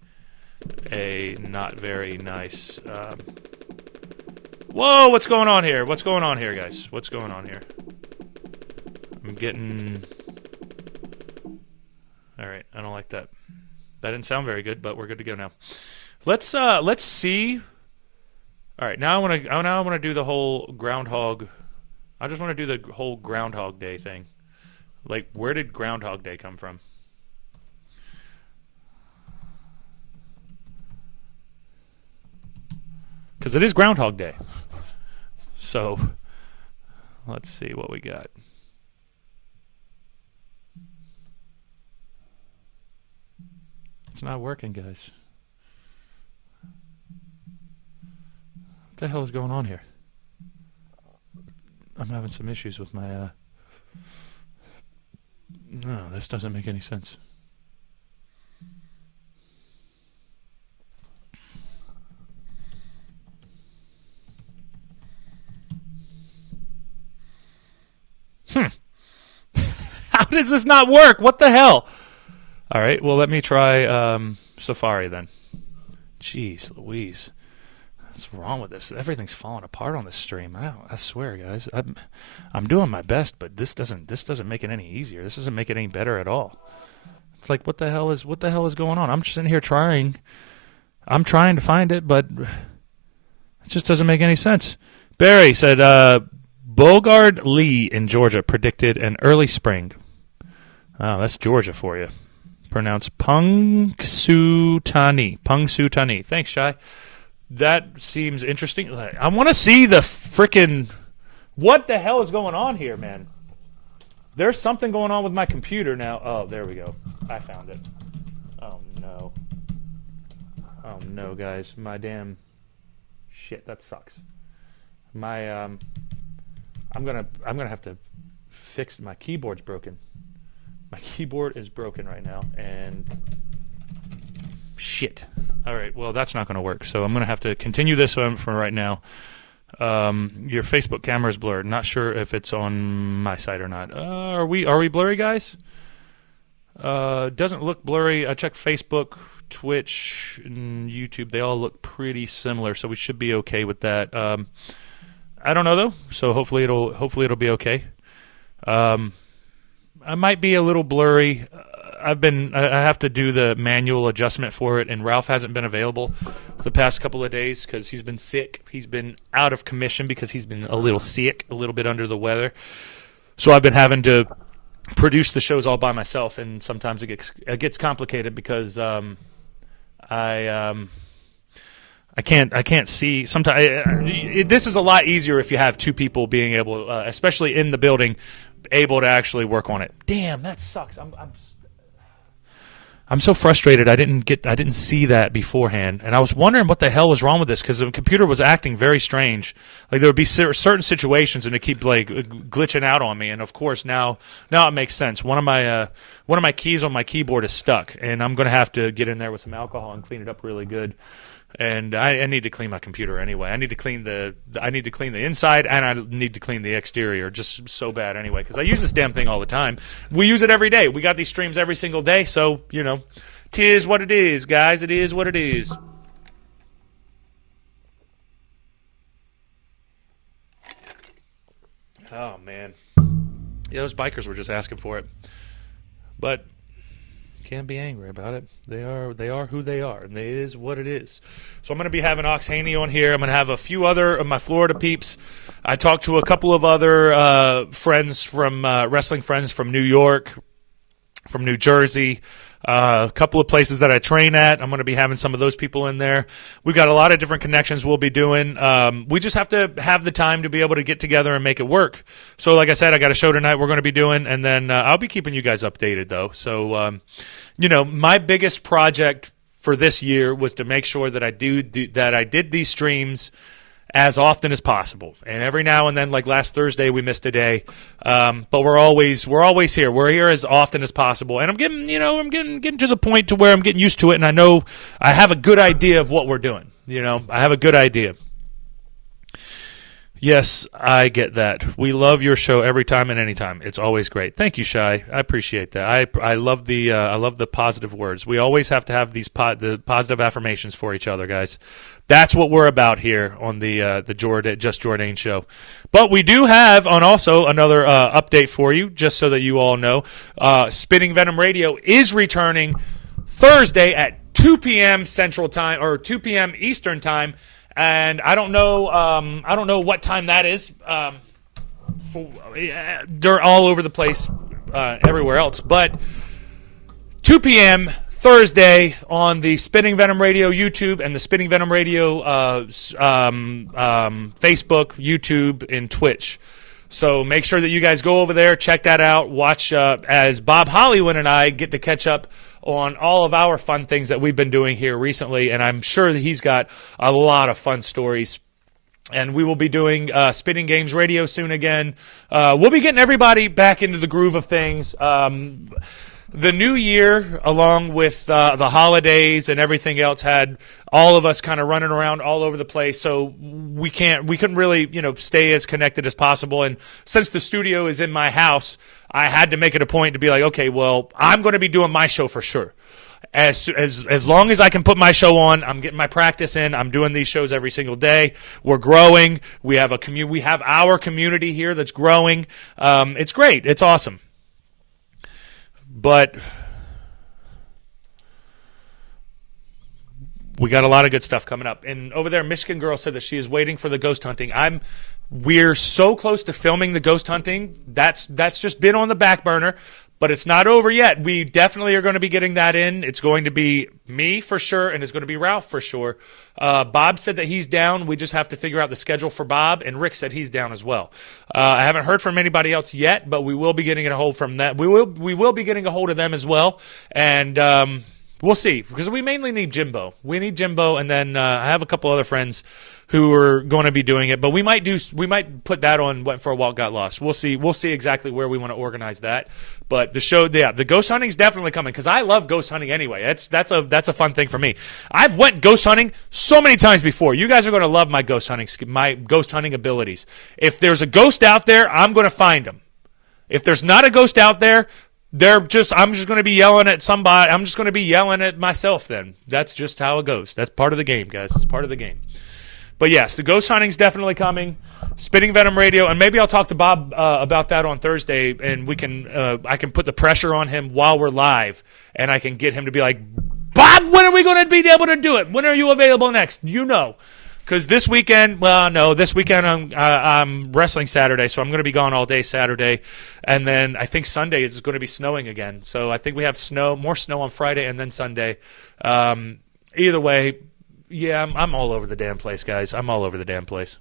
a not very nice... Whoa, what's going on here? What's going on here, guys? What's going on here? I'm getting... All right, I don't like that. That didn't sound very good, but we're good to go now. Let's see. All right, now I want to do the whole groundhog. I just want to do the whole Groundhog Day thing. Like, where did Groundhog Day come from? Because it is Groundhog Day. So, let's see what we got. It's not working, guys. What the hell is going on here? I'm having some issues with my, No, this doesn't make any sense. How does this not work? What the hell? All right, well, let me try Safari then. Jeez Louise. What's wrong with this? Everything's falling apart on this stream. I swear, guys. I'm doing my best, but this doesn't make it any easier. This doesn't make it any better at all. It's like, what the hell is going on? I'm just sitting here trying. I'm trying to find it, but it just doesn't make any sense. Barry said, Bogard Lee in Georgia predicted an early spring. Oh, that's Georgia for you. Pronounced Punxsutawney. Punxsutawney. Thanks, Shai. That seems interesting. I want to see the freaking... What the hell is going on here, man? There's something going on with my computer now. Oh, there we go. I found it. Oh, no. Oh, no, guys. My damn... Shit, that sucks. My, I'm gonna have to fix... My keyboard's broken. My keyboard is broken right now, and... Shit. All right, well, that's not going to work, so I'm going to have to continue this one for right now. Your Facebook camera is blurred. Not sure if it's on my side or not. Are we blurry, guys? Doesn't look blurry. I checked Facebook, Twitch, and YouTube. They all look pretty similar, so we should be okay with that. I don't know, though, so hopefully it'll be okay. I might be a little blurry. I have to do the manual adjustment for it, and Ralph hasn't been available the past couple of days because he's been sick. He's been out of commission because he's been a little sick, a little bit under the weather. So I've been having to produce the shows all by myself, and sometimes it gets complicated because I can't see. Sometimes this is a lot easier if you have two people being able, especially in the building, able to actually work on it. Damn, that sucks. I'm so frustrated. I didn't see that beforehand, and I was wondering what the hell was wrong with this because the computer was acting very strange. Like there would be certain situations, and it keep like glitching out on me. And of course now it makes sense. One of my keys on my keyboard is stuck, and I'm gonna have to get in there with some alcohol and clean it up really good. And I need to clean my computer anyway. I need to clean the inside, and I need to clean the exterior just so bad anyway because I use this damn thing all the time. We use it every day. We got these streams every single day, so, you know, 'tis what it is, guys. It is what it is. Oh, man. Yeah, those bikers were just asking for it. But... can't be angry about it. They are who they are, and it is what it is. So I'm going to be having Ox Haney on here. I'm going to have a few other of my Florida peeps. I talked to a couple of other friends from wrestling friends from New York, from New Jersey, a couple of places that I train at. I'm going to be having some of those people in there. We've got a lot of different connections we'll be doing. We just have to have the time to be able to get together and make it work. So like I said, I got a show tonight we're going to be doing, and then I'll be keeping you guys updated, though. So, you know, my biggest project for this year was to make sure that I did these streams as often as possible. And every now and then, like last Thursday, we missed a day. But we're always here. We're here as often as possible. And I'm getting to the point to where I'm getting used to it, and I know I have a good idea of what we're doing. You know, I have a good idea. Yes, I get that. We love your show every time and anytime. It's always great. Thank you, Shai. I appreciate that. I love the positive words. We always have to have the positive affirmations for each other, guys. That's what we're about here on the Just Jordane show. But we do have also another update for you, just so that you all know. Spitting Venom Radio is returning Thursday at 2 p.m. Central Time or 2 p.m. Eastern Time. And I don't know what time that is. They're all over the place, everywhere else. But 2 p.m. Thursday on the Spitting Venom Radio YouTube and the Spitting Venom Radio Facebook, YouTube, and Twitch. So make sure that you guys go over there, check that out, watch as Bob Hollywood and I get to catch up on all of our fun things that we've been doing here recently, and I'm sure that he's got a lot of fun stories. And we will be doing Spitting Games Radio soon again. We'll be getting everybody back into the groove of things. The new year, along with the holidays and everything else, had all of us kind of running around all over the place. So we couldn't really, stay as connected as possible. And since the studio is in my house, I had to make it a point to be like, okay, well, I'm going to be doing my show for sure. As long as I can put my show on, I'm getting my practice in. I'm doing these shows every single day. We're growing. We have our community here that's growing. It's great. It's awesome. But we got a lot of good stuff coming up. And over there, Michigan Girl said that she is waiting for the ghost hunting. We're so close to filming the ghost hunting. That's just been on the back burner, but it's not over yet. We definitely are going to be getting that in. It's going to be me for sure, and it's going to be Ralph for sure. Bob said that he's down. We just have to figure out the schedule for Bob, and Rick said he's down as well. I haven't heard from anybody else yet, but we will be getting a hold from that. We will be getting a hold of them as well, and we'll see, because we mainly need Jimbo. We need Jimbo, and then I have a couple other friends who are going to be doing it, but we might put that on Went for a Walk, Got Lost. We'll see exactly where we want to organize that. But the ghost hunting is definitely coming, because I love ghost hunting anyway. That's a fun thing for me. I've went ghost hunting so many times before. You guys are going to love my ghost hunting abilities. If there's a ghost out there, I'm going to find them. If there's not a ghost out there, I'm just going to be yelling at somebody. I'm just going to be yelling at myself then. That's just how it goes. That's part of the game, guys. It's part of the game. But yes, the ghost hunting's definitely coming. Spitting Venom Radio, and maybe I'll talk to Bob about that on Thursday, and I can put the pressure on him while we're live, and I can get him to be like, Bob, when are we going to be able to do it? When are you available next? Because this weekend, I'm wrestling Saturday, so I'm going to be gone all day Saturday, and then I think Sunday is going to be snowing again. So I think we have more snow on Friday and then Sunday. Either way, yeah, I'm all over the damn place, guys. I'm all over the damn place.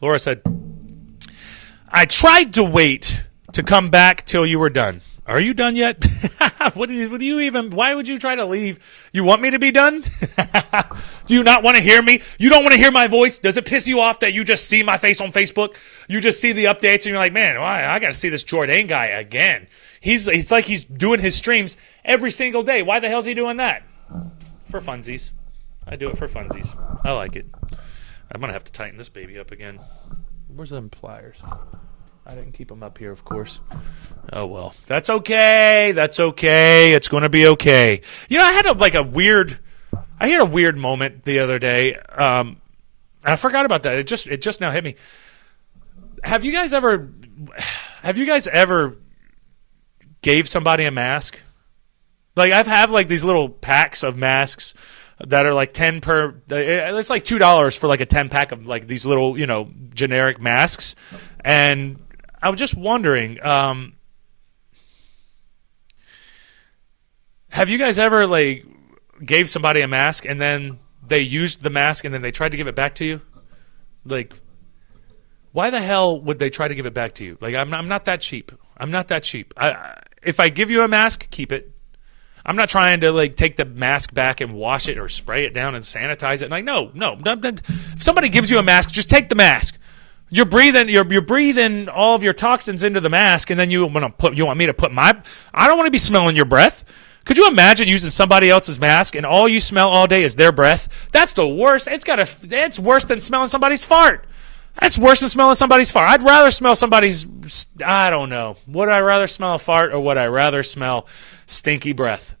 Laura said, I tried to wait to come back till you were done. Are you done yet? Why would you try to leave? You want me to be done? Do you not want to hear me? You don't want to hear my voice? Does it piss you off that you just see my face on Facebook? You just see the updates and you're like, man, I got to see this Jordane guy again. It's like he's doing his streams every single day. Why the hell is he doing that? For funsies. I do it for funsies. I like it. I'm going to have to tighten this baby up again. Where's them pliers? I didn't keep them up here, of course. Oh, well. That's okay. That's okay. It's going to be okay. I had a weird moment the other day. I forgot about that. It just now hit me. Have you guys ever gave somebody a mask? Like, I've have like these little packs of masks that are like 10 per. It's like $2 for like a 10 pack of like these little generic masks, and I was just wondering, have you guys ever like gave somebody a mask and then they used the mask and then they tried to give it back to you? Like, why the hell would they try to give it back to you? Like, I'm not that cheap. I'm not that cheap. If I give you a mask, keep it. I'm not trying to like take the mask back and wash it or spray it down and sanitize it. Like, no. If somebody gives you a mask, just take the mask. You're breathing all of your toxins into the mask, and then you want me to put my. I don't want to be smelling your breath. Could you imagine using somebody else's mask and all you smell all day is their breath? That's the worst. It's worse than smelling somebody's fart. That's worse than smelling somebody's fart. I'd rather smell somebody's. I don't know. Would I rather smell a fart or would I rather smell stinky breath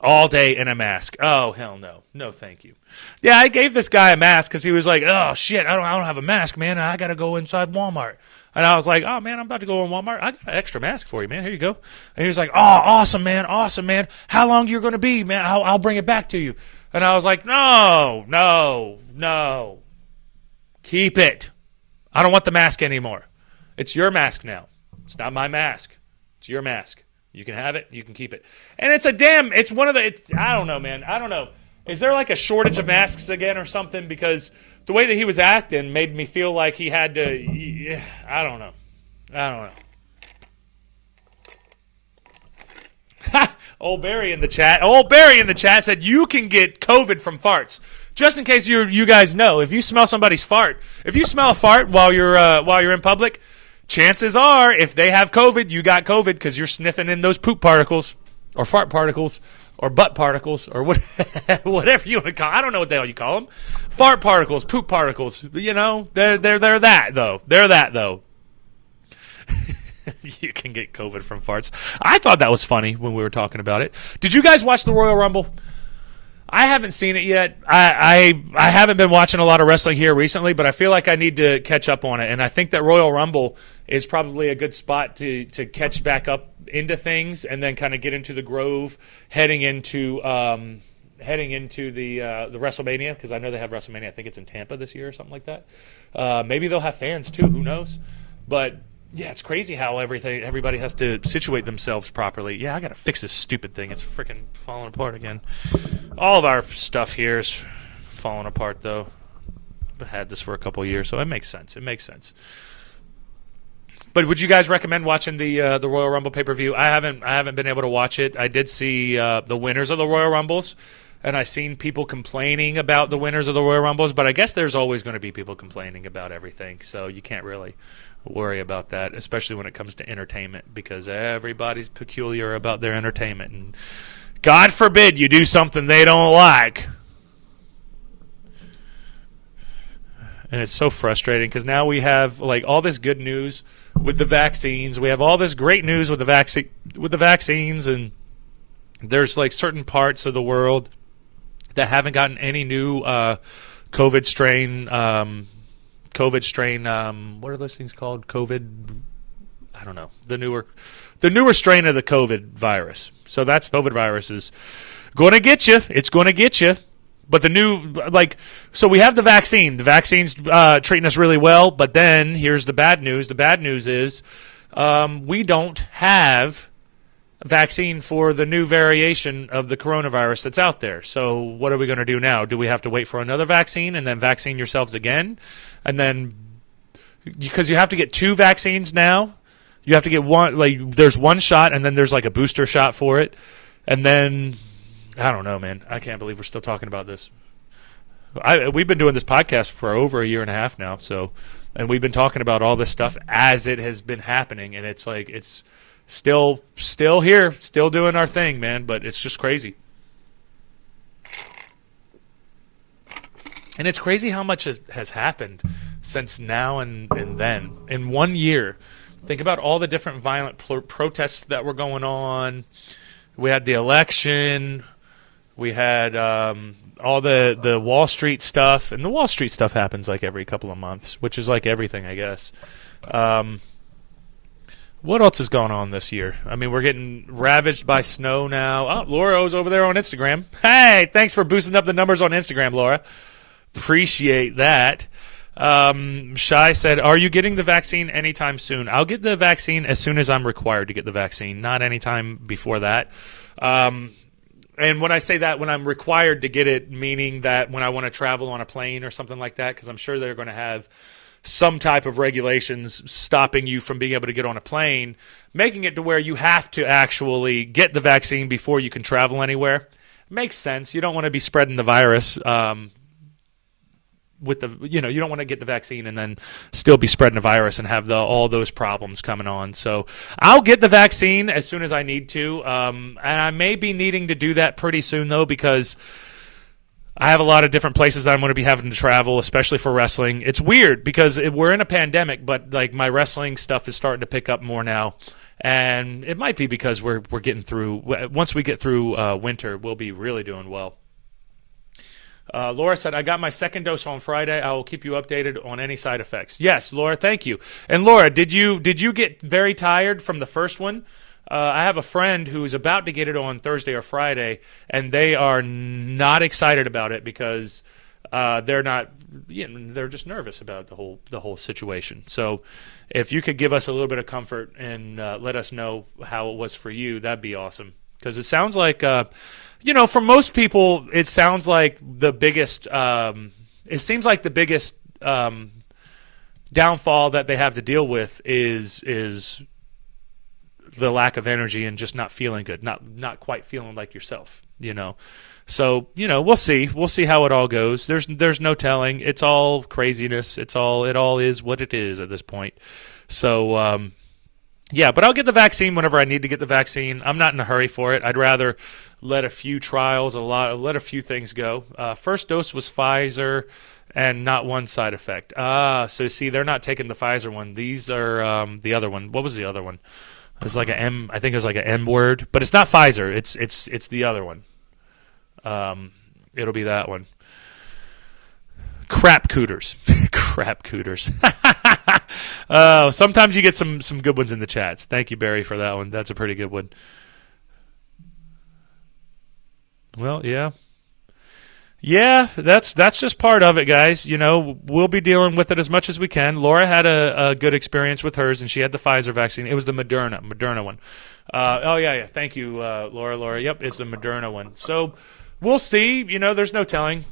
all day in a mask? Oh, hell no. No, thank you. Yeah, I gave this guy a mask because he was like, oh, shit, I don't have a mask, man. I got to go inside Walmart. And I was like, oh, man, I'm about to go in Walmart. I got an extra mask for you, man. Here you go. And he was like, oh, awesome, man. Awesome, man. How long you going to be, man? I'll bring it back to you. And I was like, no. Keep it. I don't want the mask anymore. It's your mask now. It's not my mask. It's your mask. You can have it. You can keep it. And it's one of the, I don't know, man. I don't know. Is there like a shortage of masks again or something? Because the way that he was acting made me feel like he had to, I don't know. Old Barry in the chat said you can get COVID from farts. Just in case you guys know, if you smell somebody's fart, if you smell a fart while you're in public, chances are if they have COVID, you got COVID because you're sniffing in those poop particles or fart particles or butt particles or whatever you want to call. I don't know what the hell you call them. Fart particles, poop particles. You know, they're that though. They're that though. You can get COVID from farts. I thought that was funny when we were talking about it. Did you guys watch the Royal Rumble? I haven't seen it yet. I haven't been watching a lot of wrestling here recently, but I feel like I need to catch up on it. And I think that Royal Rumble is probably a good spot to catch back up into things and then kind of get into the groove heading into the WrestleMania, because I know they have WrestleMania. I think it's in Tampa this year or something like that. Maybe they'll have fans too. Who knows? But yeah, it's crazy how everybody has to situate themselves properly. Yeah, I got to fix this stupid thing. It's freaking falling apart again. All of our stuff here is falling apart, though. I've had this for a couple of years, so it makes sense. But would you guys recommend watching the Royal Rumble pay-per-view? I haven't been able to watch it. I did see the winners of the Royal Rumbles, and I seen people complaining about the winners of the Royal Rumbles, but I guess there's always going to be people complaining about everything, so you can't really worry about that, especially when it comes to entertainment, because everybody's peculiar about their entertainment, and God forbid you do something they don't like. And it's so frustrating because now we have like all this good news with the vaccines. We have all this great news with the vaccines, and there's like certain parts of the world that haven't gotten any new COVID strain. What are those things called? COVID. I don't know. The newer strain of the COVID virus. So that's COVID virus is going to get you. It's going to get you. But the new, so we have the vaccine. The vaccine's treating us really well. But then here's the bad news. The bad news is we don't have a vaccine for the new variation of the coronavirus that's out there. So what are we going to do now? Do we have to wait for another vaccine and then vaccine yourselves again? And then, because you have to get 2 vaccines now. You have to get one, there's one shot and then there's like a booster shot for it. And then, I don't know, man. I can't believe we're still talking about this. We've been doing this podcast for over a year and a half now. And we've been talking about all this stuff as it has been happening. And it's like, it's still here, still doing our thing, man. But it's just crazy. And it's crazy how much has happened since now and then. In 1 year, think about all the different violent protests that were going on. We had the election. We had all the Wall Street stuff. And the Wall Street stuff happens like every couple of months, which is like everything, I guess. What else is going on this year? I mean, we're getting ravaged by snow now. Oh, Laura's over there on Instagram. Hey, thanks for boosting up the numbers on Instagram, Laura. Appreciate that. Shai said, are you getting the vaccine anytime soon? I'll get the vaccine as soon as I'm required to get the vaccine, not anytime before that. And when I say that, when I'm required to get it, meaning that when I want to travel on a plane or something like that, because I'm sure they're going to have some type of regulations stopping you from being able to get on a plane, making it to where you have to actually get the vaccine before you can travel anywhere. Makes sense. You don't want to be spreading the virus you don't want to get the vaccine and then still be spreading the virus and have all those problems coming on. So I'll get the vaccine as soon as I need to. And I may be needing to do that pretty soon, though, because I have a lot of different places that I'm going to be having to travel, especially for wrestling. It's weird because we're in a pandemic, but like my wrestling stuff is starting to pick up more now. And it might be because we're getting through. Once we get through winter, we'll be really doing well. Laura said, I got my second dose on Friday. I will keep you updated on any side effects. Yes, Laura, thank you. And Laura, did you get very tired from the first one? I have a friend who's about to get it on Thursday or Friday, and they are not excited about it because they're not. They're just nervous about the whole situation. So, if you could give us a little bit of comfort and let us know how it was for you, that'd be awesome. Because it sounds like, for most people, it sounds like the biggest. It seems like the biggest downfall that they have to deal with is the lack of energy and just not feeling good, not quite feeling like yourself. So, we'll see. We'll see how it all goes. There's no telling. It's all craziness. It all is what it is at this point. So, but I'll get the vaccine whenever I need to get the vaccine. I'm not in a hurry for it. I'd rather let a few trials, let a few things go. First dose was Pfizer and not one side effect. So see, they're not taking the Pfizer one. These are the other one. What was the other one? It was like a M. I think it was like an M word, but it's not Pfizer. It's the other one. It'll be that one. Crap cooters. Crap cooters. Sometimes you get some good ones in the chats. Thank you, Barry, for that one. That's a pretty good one. Well, yeah. Yeah, that's just part of it, guys. We'll be dealing with it as much as we can. Laura had a good experience with hers, and she had the Pfizer vaccine. It was the Moderna one. Yeah. Thank you, Laura. Yep, it's the Moderna one. So we'll see. There's no telling.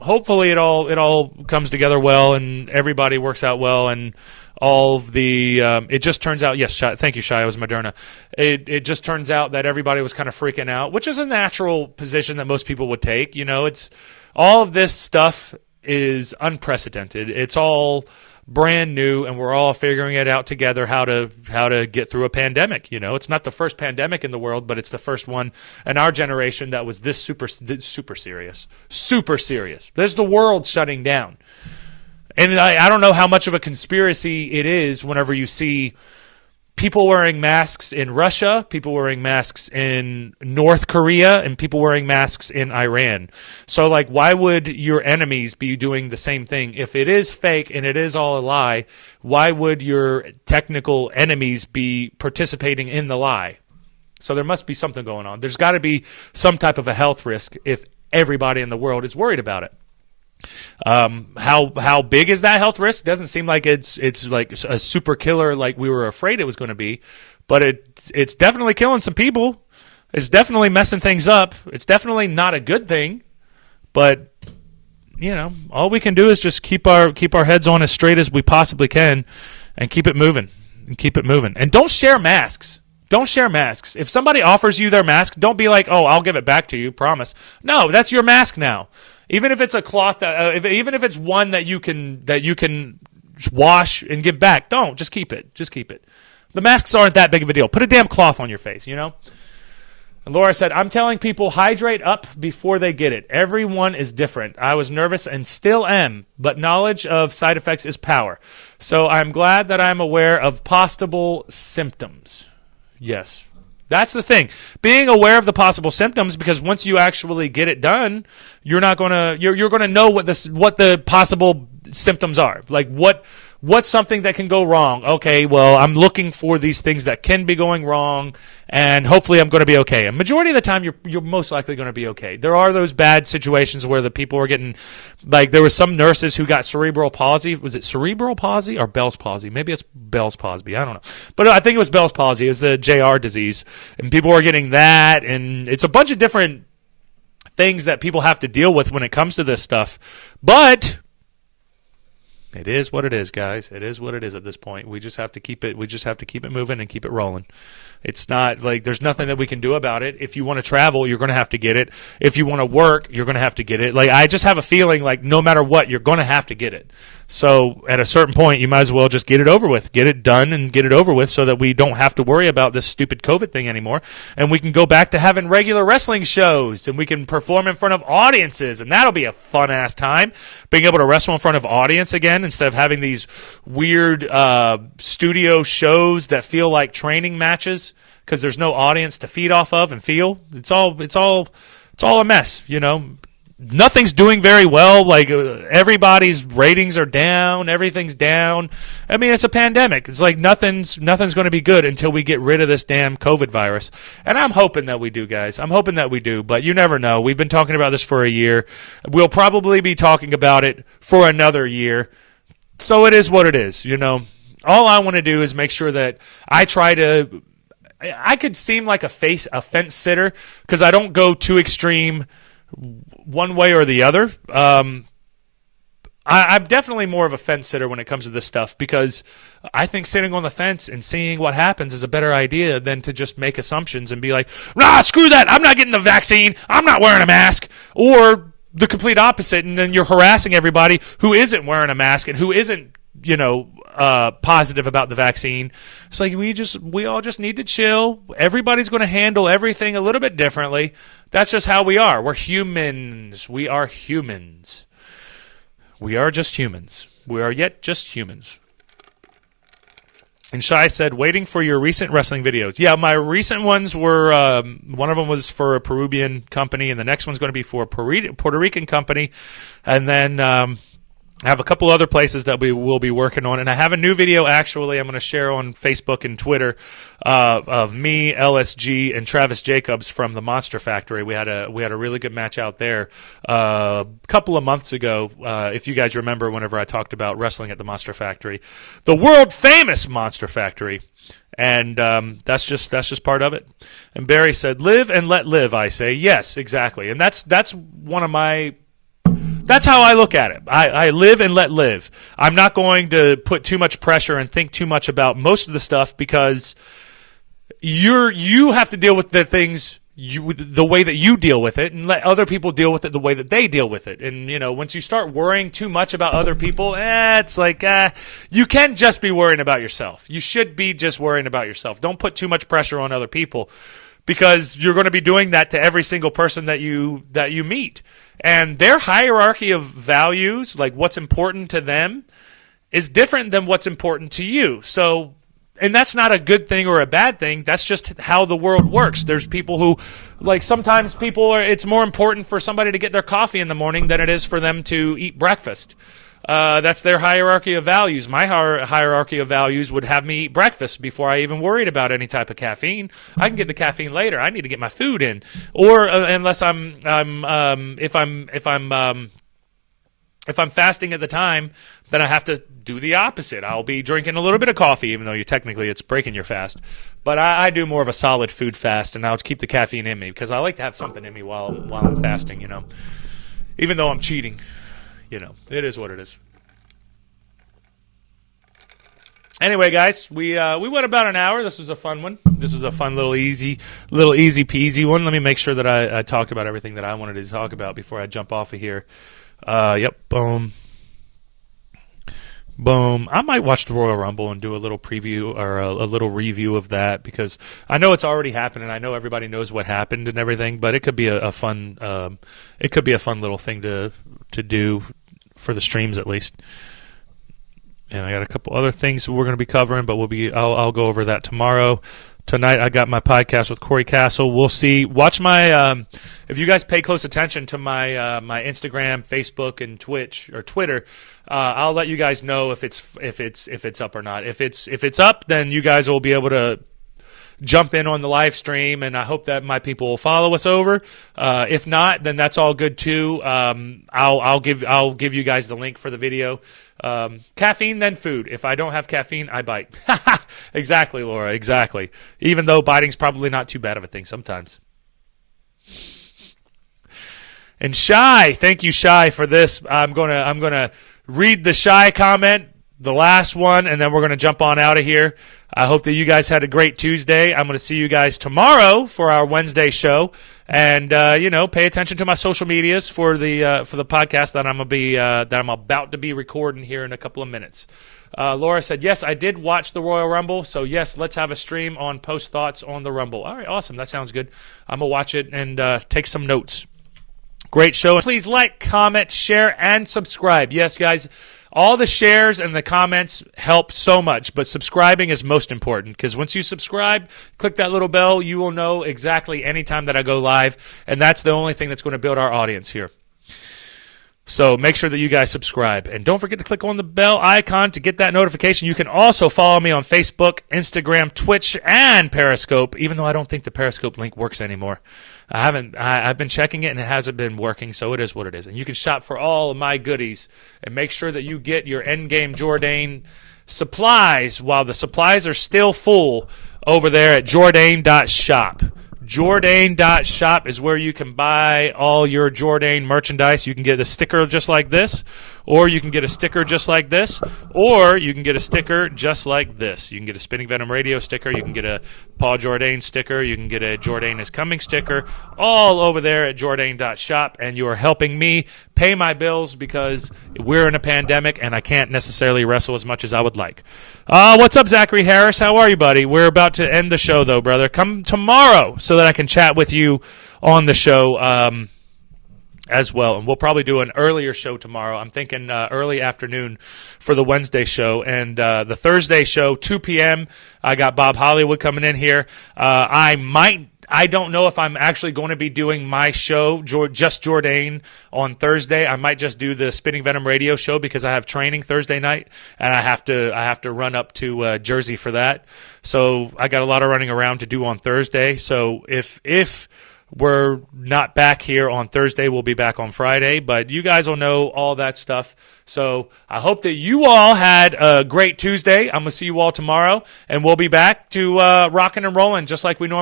Hopefully, it all comes together well, and everybody works out well, and all of the it just turns out. Yes, thank you, Shai. It was Moderna. It just turns out that everybody was kind of freaking out, which is a natural position that most people would take. It's all of this stuff is unprecedented. It's all brand new, and we're all figuring it out together how to get through a pandemic. It's not the first pandemic in the world, but it's the first one in our generation that was this super serious. There's the world shutting down. And I don't know how much of a conspiracy it is whenever you see people wearing masks in Russia, people wearing masks in North Korea, and people wearing masks in Iran. So, why would your enemies be doing the same thing? If it is fake and it is all a lie, why would your technical enemies be participating in the lie? So there must be something going on. There's got to be some type of a health risk if everybody in the world is worried about it. How big is that health risk? Doesn't seem like it's like a super killer like we were afraid it was going to be, but it's definitely killing some people. It's definitely messing things up. It's definitely not a good thing, but all we can do is just keep our heads on as straight as we possibly can and keep it moving. And don't share masks. Don't share masks. If somebody offers you their mask, don't be like, "Oh, I'll give it back to you, promise." No, that's your mask now. Even if it's a cloth even if it's one that you can wash and give back, don't. Just keep it. The masks aren't that big of a deal. Put a damn cloth on your face, And Laura said, "I'm telling people hydrate up before they get it. Everyone is different. I was nervous and still am, but knowledge of side effects is power. So I'm glad that I'm aware of possible symptoms." Yes. That's the thing. Being aware of the possible symptoms, because once you actually get it done, you're gonna know what the possible symptoms are. Like what's something that can go wrong? Okay, well, I'm looking for these things that can be going wrong, and hopefully I'm going to be okay. And majority of the time, you're most likely going to be okay. There are those bad situations where the people are getting, like there was some nurses who got cerebral palsy. Was it cerebral palsy or Bell's palsy? Maybe it's Bell's palsy. I don't know. But I think it was Bell's palsy. It was the JR disease. And people were getting that, and it's a bunch of different things that people have to deal with when it comes to this stuff. But it is what it is, guys. It is what it is at this point. We just have to keep it. We just have to keep it moving and keep it rolling. It's not like there's nothing that we can do about it. If you want to travel, you're going to have to get it. If you want to work, you're going to have to get it. Like I just have a feeling like no matter what, you're going to have to get it. So at a certain point, you might as well just get it over with, get it done and get it over with so that we don't have to worry about this stupid COVID thing anymore. And we can go back to having regular wrestling shows and we can perform in front of audiences. And that'll be a fun ass time, being able to wrestle in front of audience again instead of having these weird studio shows that feel like training matches because there's no audience to feed off of and feel. It's all a mess, nothing's doing very well. Like everybody's ratings are down, everything's down. I mean, it's a pandemic. It's like nothing's going to be good until we get rid of this damn COVID virus. And I'm hoping that we do, guys. I'm hoping that we do, but you never know. We've been talking about this for a year. We'll probably be talking about it for another year. So it is what it is, you know. All I want to do is make sure that I could seem like a fence sitter because I don't go too extreme one way or the other. I'm definitely more of a fence sitter when it comes to this stuff because I think sitting on the fence and seeing what happens is a better idea than to just make assumptions and be like, nah, screw that. I'm not getting the vaccine. I'm not wearing a mask. Or the complete opposite, and then you're harassing everybody who isn't wearing a mask and who isn't, positive about the vaccine. It's like we all just need to chill. Everybody's going to handle everything a little bit differently. That's just how we are. We're humans. We are humans. We are just humans. We are yet just humans. And Shai said, waiting for your recent wrestling videos. Yeah, my recent ones were, one of them was for a Peruvian company, and the next one's going to be for a Puerto Rican company. And then I have a couple other places that we will be working on. And I have a new video, actually, I'm going to share on Facebook and Twitter of me, LSG, and Travis Jacobs from the Monster Factory. We had a really good match out there a couple of months ago, if you guys remember whenever I talked about wrestling at the Monster Factory. The world-famous Monster Factory. And that's just part of it. And Barry said, live and let live, I say. Yes, exactly. And that's one of my... That's how I look at it. I live and let live. I'm not going to put too much pressure and think too much about most of the stuff because you have to deal with the things the way that you deal with it and let other people deal with it the way that they deal with it. And, once you start worrying too much about other people, it's like you can just be worrying about yourself. You should be just worrying about yourself. Don't put too much pressure on other people because you're going to be doing that to every single person that you meet. And their hierarchy of values, like what's important to them, is different than what's important to you. So, and that's not a good thing or a bad thing. That's just how the world works. There's people who, like sometimes it's more important for somebody to get their coffee in the morning than it is for them to eat breakfast. That's their hierarchy of values. My hierarchy of values would have me eat breakfast before I even worried about any type of caffeine. I can get the caffeine later. I need to get my food in, or unless if I'm fasting at the time, then I have to do the opposite. I'll be drinking a little bit of coffee, even though technically it's breaking your fast. But I do more of a solid food fast, and I'll keep the caffeine in me because I like to have something in me while I'm fasting. Even though I'm cheating. It is what it is. Anyway, guys, we went about an hour. This was a fun one. This was a fun little easy peasy one. Let me make sure that I talked about everything that I wanted to talk about before I jump off of here. Yep, boom. I might watch the Royal Rumble and do a little preview or a little review of that because I know it's already happened and I know everybody knows what happened and everything. But it could be a fun little thing to do for the streams at least. And I got a couple other things we're going to be covering, but I'll go over that tomorrow. Tonight I got my podcast with Corey Castle. We'll see. Watch my if you guys pay close attention to my my Instagram, Facebook, and Twitch or Twitter, I'll let you guys know if it's up or not. If it's up, then you guys will be able to jump in on the live stream, and I hope that my people will follow us over. If not, then that's all good too. I'll give you guys the link for the video. Caffeine, then food. If I don't have caffeine, I bite. Exactly, Laura. Exactly. Even though biting's probably not too bad of a thing sometimes. And Shy, thank you, Shy, for this. I'm gonna read the Shy comment, the last one, and then we're gonna jump on out of here. I hope that you guys had a great Tuesday. I'm going to see you guys tomorrow for our Wednesday show, and pay attention to my social medias for the podcast that I'm about to be recording here in a couple of minutes. Laura said, yes, I did watch the Royal Rumble, so yes, let's have a stream on post thoughts on the Rumble. All right, awesome. That sounds good. I'm going to watch it and take some notes. Great show. Please like, comment, share, and subscribe. Yes, guys. All the shares and the comments help so much, but subscribing is most important because once you subscribe, click that little bell, you will know exactly any time that I go live, and that's the only thing that's going to build our audience here. So make sure that you guys subscribe. And don't forget to click on the bell icon to get that notification. You can also follow me on Facebook, Instagram, Twitch, and Periscope, even though I don't think the Periscope link works anymore. I've been checking it, and it hasn't been working, so it is what it is. And you can shop for all of my goodies and make sure that you get your Endgame Jordane supplies while the supplies are still full over there at Jordane.shop. Jordane.shop is where you can buy all your Jordane merchandise. You can get a sticker just like this, or you can get a sticker just like this, or you can get a sticker just like this. You can get a Spinning Venom Radio sticker. You can get a Paul Jordane sticker. You can get a Jordane is Coming sticker, all over there at Jordane.shop. And you are helping me pay my bills because we're in a pandemic and I can't necessarily wrestle as much as I would like. What's up, Zachary Harris? How are you, buddy? We're about to end the show, though, brother. Come tomorrow so that I can chat with you on the show as well. And we'll probably do an earlier show tomorrow. I'm thinking early afternoon for the Wednesday show. And the Thursday show, 2 p.m., I got Bob Hollywood coming in here. I don't know if I'm actually going to be doing my show, just Jordane, on Thursday. I might just do the Spinning Venom Radio show because I have training Thursday night, and I have to run up to Jersey for that. So I got a lot of running around to do on Thursday. So if we're not back here on Thursday, we'll be back on Friday. But you guys will know all that stuff. So I hope that you all had a great Tuesday. I'm going to see you all tomorrow, and we'll be back to rocking and rolling just like we normally